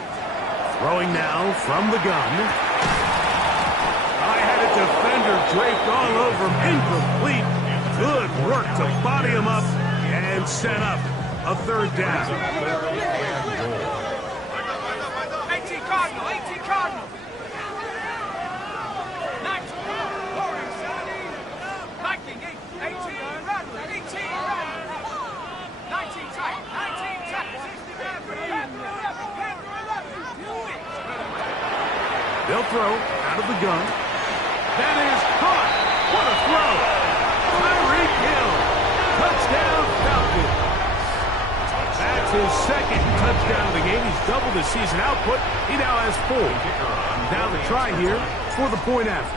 Throwing now from the gun. I had a defender draped all over him. Incomplete. Good work to body him up and set up a third down. 18 Cardinal, 18 Cardinal. 19 Warriors, 19, 18 Rattler, 18 Rattler. 19 tight, 19 tight. 69 Panther 11, do it. They'll throw out of the gun. That is caught. What a throw. Tyreek Hill. Touchdown Falcons. That's his second touchdown of the game. He's doubled his season output. He now has 4. Now the try here for the point after.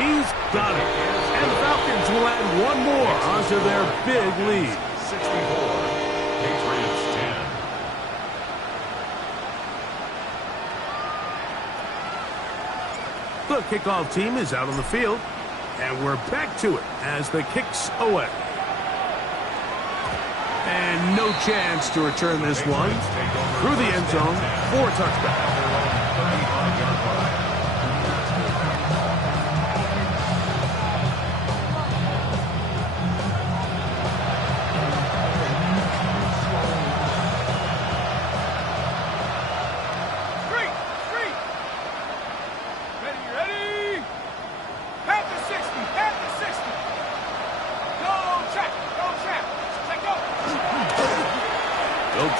He's got it. And the Falcons will add one more onto their big lead. 64. Patriots 10. The kickoff team is out on the field, and we're back to it as the kick's away. And no chance to return this one through the end zone for a touchback.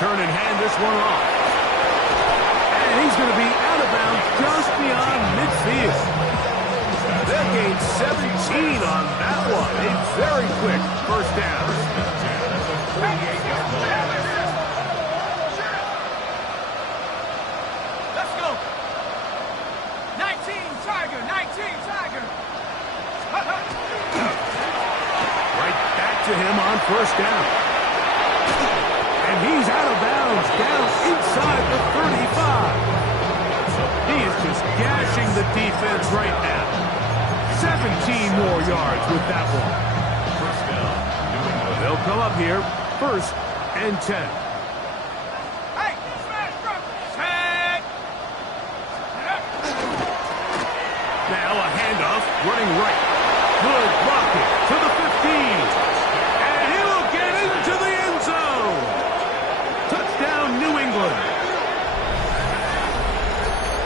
Turn and hand this one off. And he's going to be out of bounds just beyond midfield. They'll gain 17 on that one. A very quick first down. Let's go. 19 Tiger, 19 Tiger. Right back to him on first down. And he's out of bounds, down inside the 35. He is just gashing the defense right now. 17 more yards with that one. First down. They'll come up here, 1st and 10. Hey, smash, bro. Set. Now a handoff, running right. Good blocking to the 15. And he'll get into the end zone. Touchdown, New England.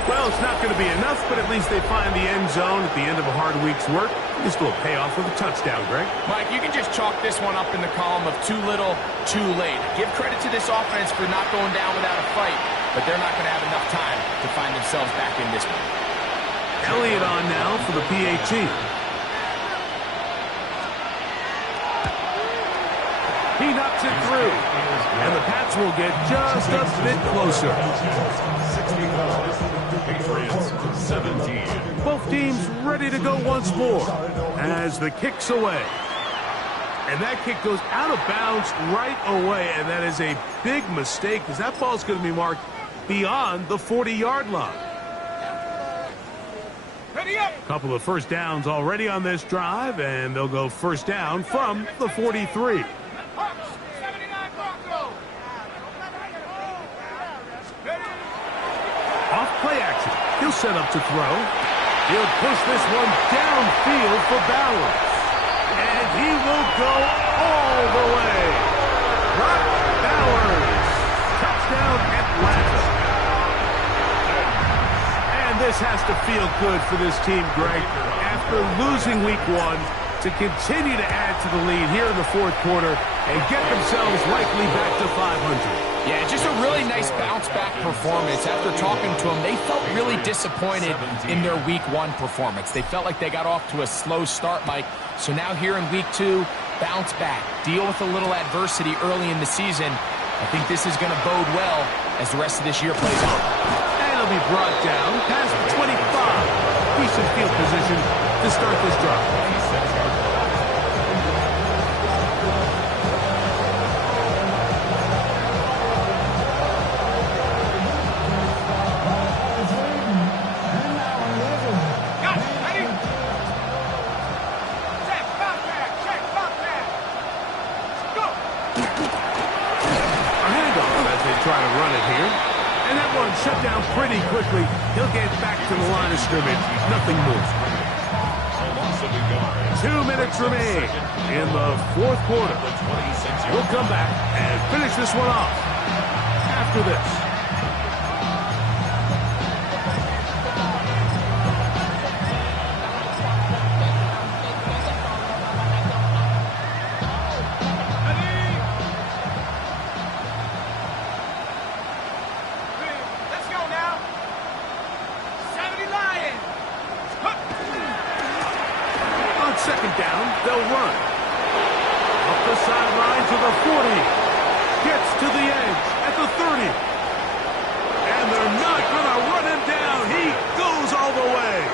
Well, it's not going to be enough, but at least they find the end zone at the end of a hard week's work. This will pay off with a touchdown, Greg. Mike, you can just chalk this one up in the column of too little, too late. Give credit to this offense for not going down without a fight, but they're not going to have enough time to find themselves back in this one. Elliott on now for the PAT. He knocks it through, and the Pats will get just a bit closer. 64. Patriots 17. Both teams ready to go once more as the kick's away. And that kick goes out of bounds right away, and that is a big mistake because that ball's going to be marked beyond the 40-yard line. Ready up. Couple of first downs already on this drive, and they'll go first down from the 43. Hawks, 79 Bronco. Ready. Off play action. He'll set up to throw. He'll push this one downfield for Bowers. And he will go all the way. Brock Bowers. Touchdown Atlanta. And this has to feel good for this team, Greg. After losing week 1, to continue to add to the lead here in the 4th quarter and get themselves likely back to 500. Yeah, just a really nice bounce-back performance. After talking to them, they felt really disappointed in their Week 1 performance. They felt like they got off to a slow start, Mike. So now here in Week 2, bounce back, deal with a little adversity early in the season. I think this is going to bode well as the rest of this year plays on. And it'll be brought down past the 25. Decent field position to to start this drive. Try to run it here. And that one shut down pretty quickly. He'll get back to the line of scrimmage. Nothing moves. 2 minutes remain in the fourth quarter. We'll come back and finish this one off after this. Second down, they'll run. Up the sideline to the 40. Gets to the edge at the 30. And they're not going to run him down. He goes all the way.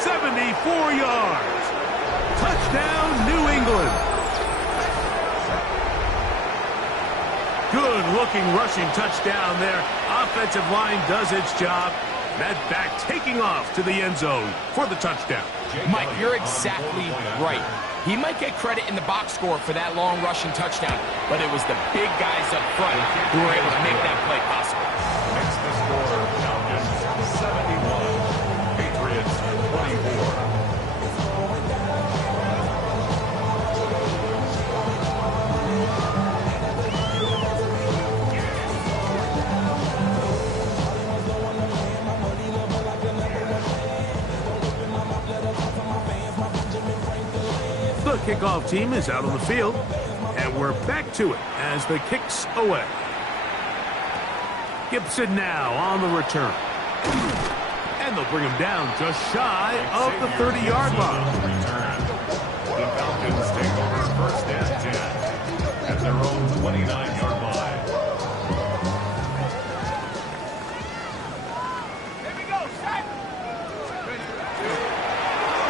74 yards. Touchdown, New England. Good-looking rushing touchdown there. Offensive line does its job. That back taking off to the end zone for the touchdown. Mike, you're exactly right. He might get credit in the box score for that long rushing touchdown, but it was the big guys up front who were able to make that play possible. Next the score, Falcons 71, Patriots 24. The kickoff team is out on the field, and we're back to it as the kick's away. Gibson now on the return. And they'll bring him down just shy of the 30-yard line. The Falcons take over first and 10 at their own 29-yard line.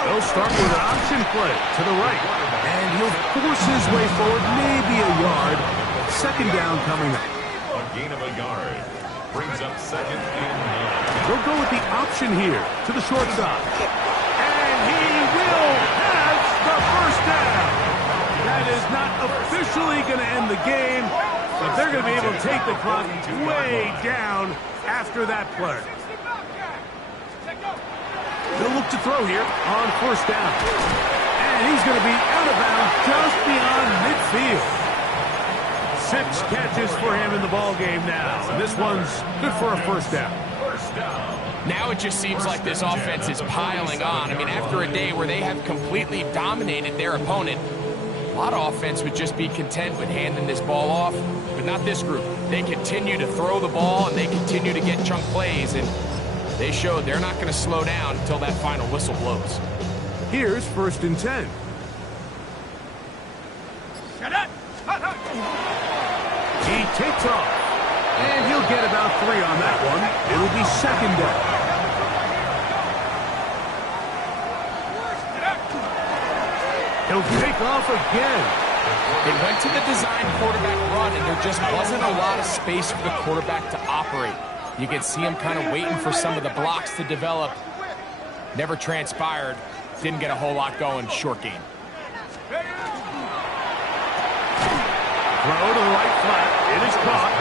They'll start with an option play to the right. And he'll force his way forward, maybe a yard. Second down coming up. A gain of a yard brings up second and 9. They'll go with the option here to the short side. And he will have the first down. That is not officially going to end the game, but they're going to be able to take the clock way down after that play. They'll look to throw here on first down. And he's going to be out of bounds just beyond midfield. 6 catches for him in the ball game now. And this one's good for a first down. Now it just seems like this offense is piling on. I mean, after a day where they have completely dominated their opponent, a lot of offense would just be content with handing this ball off, but not this group. They continue to throw the ball, and they continue to get chunk plays, and they showed they're not going to slow down until that final whistle blows. Here's first and 10. He takes off, and he'll get about 3 on that one. It'll be second down. He'll take off again. They went to the design quarterback run, and there just wasn't a lot of space for the quarterback to operate. You can see him kind of waiting for some of the blocks to develop. Never transpired. Didn't get a whole lot going. Short game. Throw to the right flat. It is caught.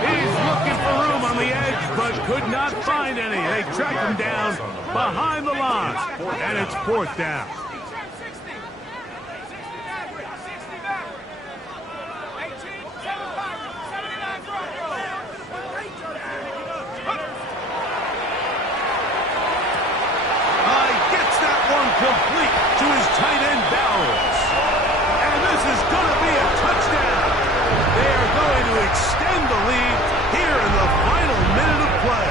He's looking for room on the edge, but could not find any. They tracked him down behind the line, and it's fourth down. Complete to his tight end Bowers. And this is going to be a touchdown. They are going to extend the lead here in the final minute of play.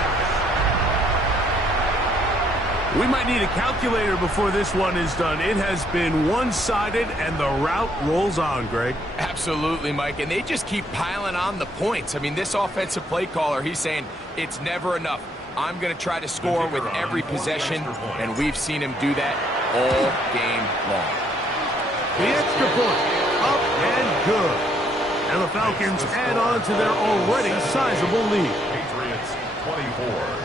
We might need a calculator before this one is done. It has been one-sided, and the route rolls on, Greg. Absolutely, Mike, and they just keep piling on the points. I mean, this offensive play caller, he's saying it's never enough. I'm going to try to score with every possession, and we've seen him do that all game long. The extra point, up and good. And the Falcons add on to their already sizable lead. Patriots 24.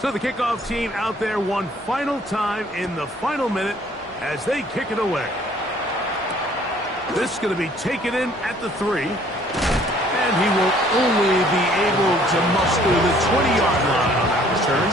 So the kickoff team out there one final time in the final minute as they kick it away. This is going to be taken in at the 3. And he will only be able to muster the 20-yard line on that return.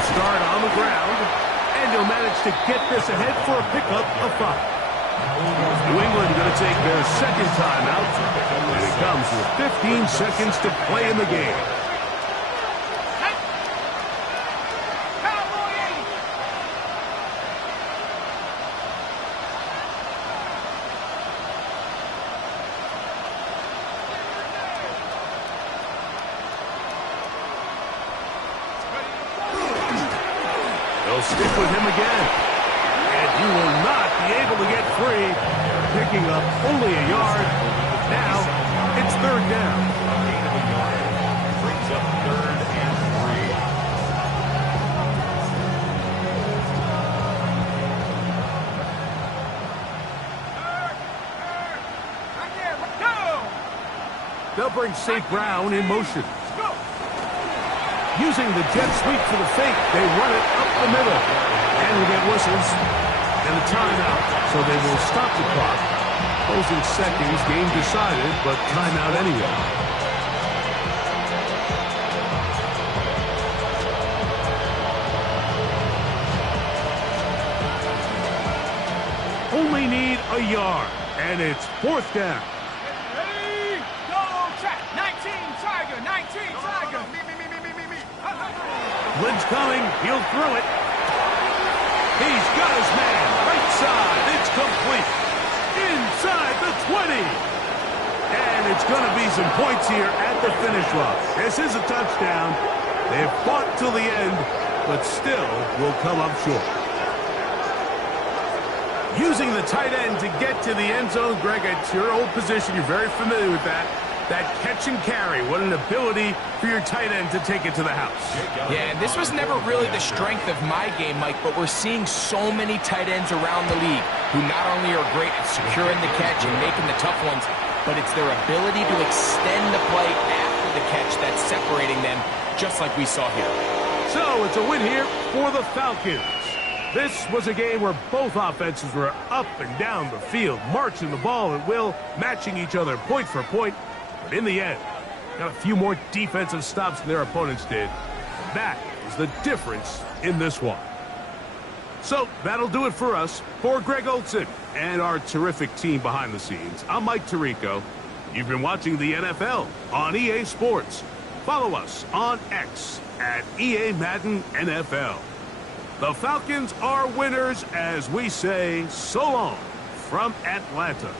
Start on the ground, and he'll manage to get this ahead for a pickup of 5. New England going to take their second timeout, and it comes with 15 seconds to play in the game. They'll stick with him again. And he will not be able to get free. Picking up only a yard. Now, it's 3rd down. Gain of a yard. Brings up 3rd and 3. They'll bring St. Brown in motion. Using the jet sweep for the fake, they run it up the middle. And will get whistles and a timeout. So they will stop the clock. Closing seconds, game decided, but timeout anyway. Only need a yard, and it's 4th down. Ready, go, track, 19, Tiger, 19, Tiger. Blitz coming, he'll throw it. He's got his man, right side, it's complete. Inside the 20. And it's going to be some points here at the finish line. This is a touchdown. They have fought till the end, but still will come up short. Using the tight end to get to the end zone, Greg, it's your old position. You're very familiar with that. That catch and carry, what an ability for your tight end to take it to the house. Yeah, and this was never really the strength of my game, Mike, but we're seeing so many tight ends around the league who not only are great at securing the catch and making the tough ones, but it's their ability to extend the play after the catch that's separating them, just like we saw here. So it's a win here for the Falcons. This was a game where both offenses were up and down the field, marching the ball at will, matching each other point for point. But in the end, got a few more defensive stops than their opponents did. That is the difference in this one. So that'll do it for us. For Greg Olson and our terrific team behind the scenes, I'm Mike Tirico. You've been watching the NFL on EA Sports. Follow us on X at EA Madden NFL. The Falcons are winners as we say so long from Atlanta.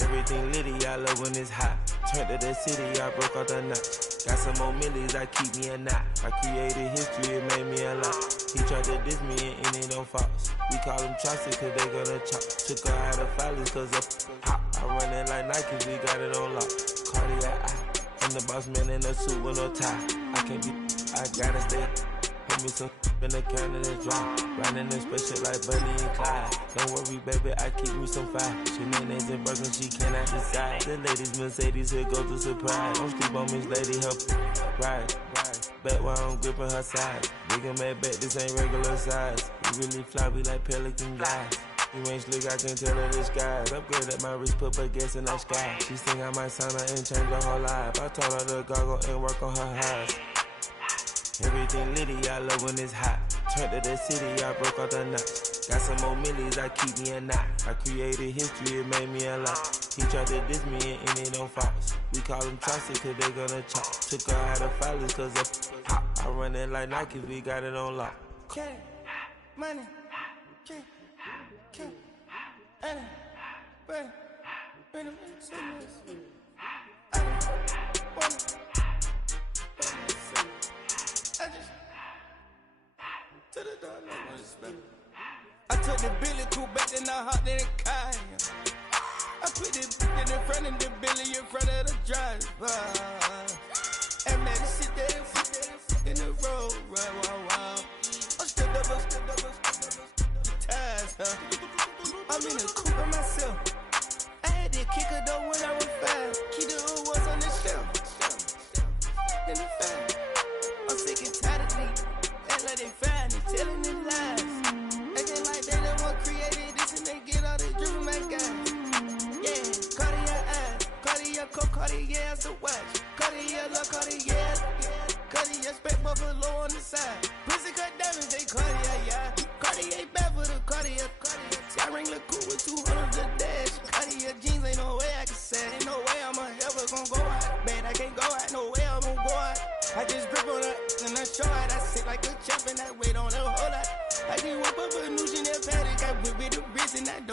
Everything litty, I love when it's hot. Turned to the city, I broke out the knot. Got some more millies, I keep me a knot. I created history, it made me a lot. He tried to diss me and it don't false. We call them chopsticks cause they gonna chop. Took her out of filers cause of hot. I run it like Nike, we got it on lock. Cardiac eye, I'm the boss man in a suit with no tie. I can't be, I gotta stay. Hold me some in the counter that's dry. Riding in spaceship like Bunny and Clyde. Don't worry, baby, I keep me some fire. Shenanigans and broken, she cannot decide. The ladies Mercedes, here goes the surprise. Don't sleep on Miss Lady, help ride. Back while I'm gripping her side. Big and mad back, this ain't regular size. We really fly, we like pelican guys. You ain't slick, I can tell her the skies. Upgrade at my wrist, put her gas in the sky. She think I might sign her and change her whole life. I told her to goggle and work on her highs. Everything litty, I love when it's hot. Turned to the city, I broke out the knot. Got some more millies, I keep me a knot. I created history, it made me a lot. He tried to diss me and it don't false. We call them chopsticks cause they gonna chop. Took her out of filers cause of hot. I run it like Nike, we got it on lock. Money, money, I took the Billy cool back, then I hopped in the car. I put the in front of the Billy in front of the driver. And man, this shit that in the road, right, wow. I'm still up, ties, huh? I'm in the coupe by myself. I had to kick her though when I was 5. Keep the old ones on the shelf. In the fan. I'm sick and tired of these. Act like they fine and telling them lies. Acting like they the one created this and they get all this driven my guys. Yeah, Cartier eyes, Cartier coat, Cartier as the watch. Cartier love, Cartier. Cartier spec buffalo on the side. Pussy cut diamonds, they Cartier, yeah. Cartier bad for the Cartier. Sky ring look cool with 200 the dash. Cartier jeans, ain't no way I can say. Ain't no way I'm ever gonna go out. Man, I can't go out, no way I'm gonna go out. I just grip on her and I show her. I sit like a champ and I wait on her whole lot. I just whip up a new Chanel paddock. I whip with the wrist and I don't